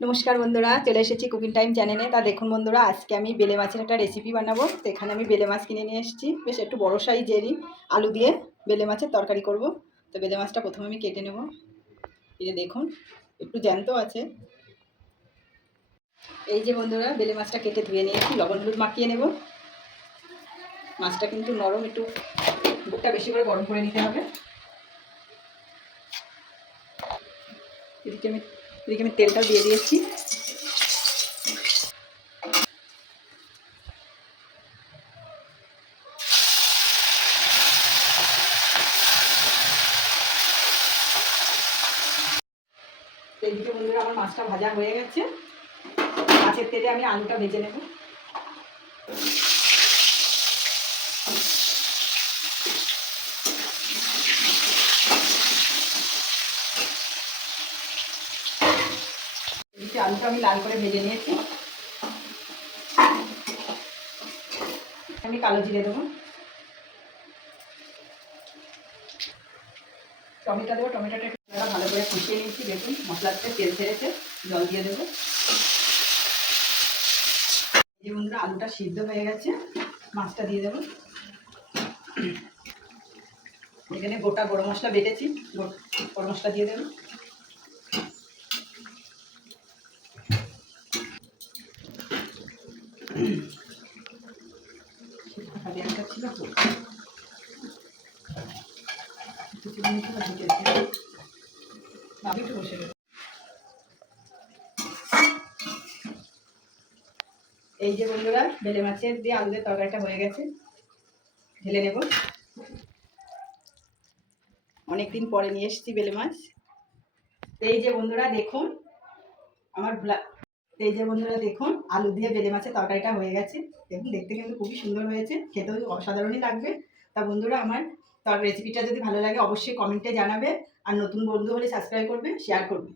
নমস্কার বন্ধুরা, চলে এসেছি কুকিং টাইম চ্যানেলে। তা দেখুন বন্ধুরা, আজকে আমি বেলে মাছের একটা রেসিপি বানাবো। তো এখানে আমি বেলে মাছ কিনে নিয়ে এসেছি, বেশ একটু বড়ো সাইজেরই। আলু দিয়ে বেলে মাছের তরকারি করব। তো বেলে মাছটা প্রথমে আমি কেটে নেব। এই যে দেখুন, একটু জ্যান্ত আছে। এই যে বন্ধুরা, বেলে মাছটা কেটে ধুয়ে নিয়েছি, লবণ হলুদ মাখিয়ে নেব। মাছটা কিন্তু নরম, একটু বুকটা বেশি করে গরম করে নিতে হবে। এদিকে আমি তেলটা দিয়ে দিয়েছি। এদিকে বন্ধুরা, আমার মাছটা ভাজা হয়ে গেছে। মাছের তেলে আমি আলুটা ভেজে নেব। এদিকে আলুটা আমি লাল করে ভেজে নিয়েছি। আমি কালো জিরে দেবো, টমেটো দেবো। টমেটোটা একটু ভালো করে কষিয়ে নিয়েছি। দেখুন মশলাতে তেল ছেড়েছে, জল দিয়ে দেবো। এই বন্ধুরা, আলুটা সিদ্ধ হয়ে গেছে, মাছটা দিয়ে দেবো। এখানে গোটা গরম মশলা বেটেছি, গরম মশলা দিয়ে দেবো। ছিল তো একটু বসে দেবো। এই যে বন্ধুরা, বেলে মাছের দিয়ে আলু দিয়ে তরকারিটা হয়ে গেছে, ঢেলে নেব। অনেকদিন পরে নিয়ে এসেছি বেলে মাছ। এই যে বন্ধুরা দেখুন, আমার এই যে বন্ধুরা দেখুন, আলু দিয়ে বেলে মাছের তরকারিটা হয়ে গেছে। দেখুন, দেখতে কিন্তু খুবই সুন্দর হয়েছে, খেতেও অসাধারণই লাগবে। তা বন্ধুরা, আমার রেসিপিটা যদি ভালো লাগে অবশ্যই কমেন্টে জানাবে। আর নতুন বন্ধু হলে সাবস্ক্রাইব করবে, শেয়ার করবে।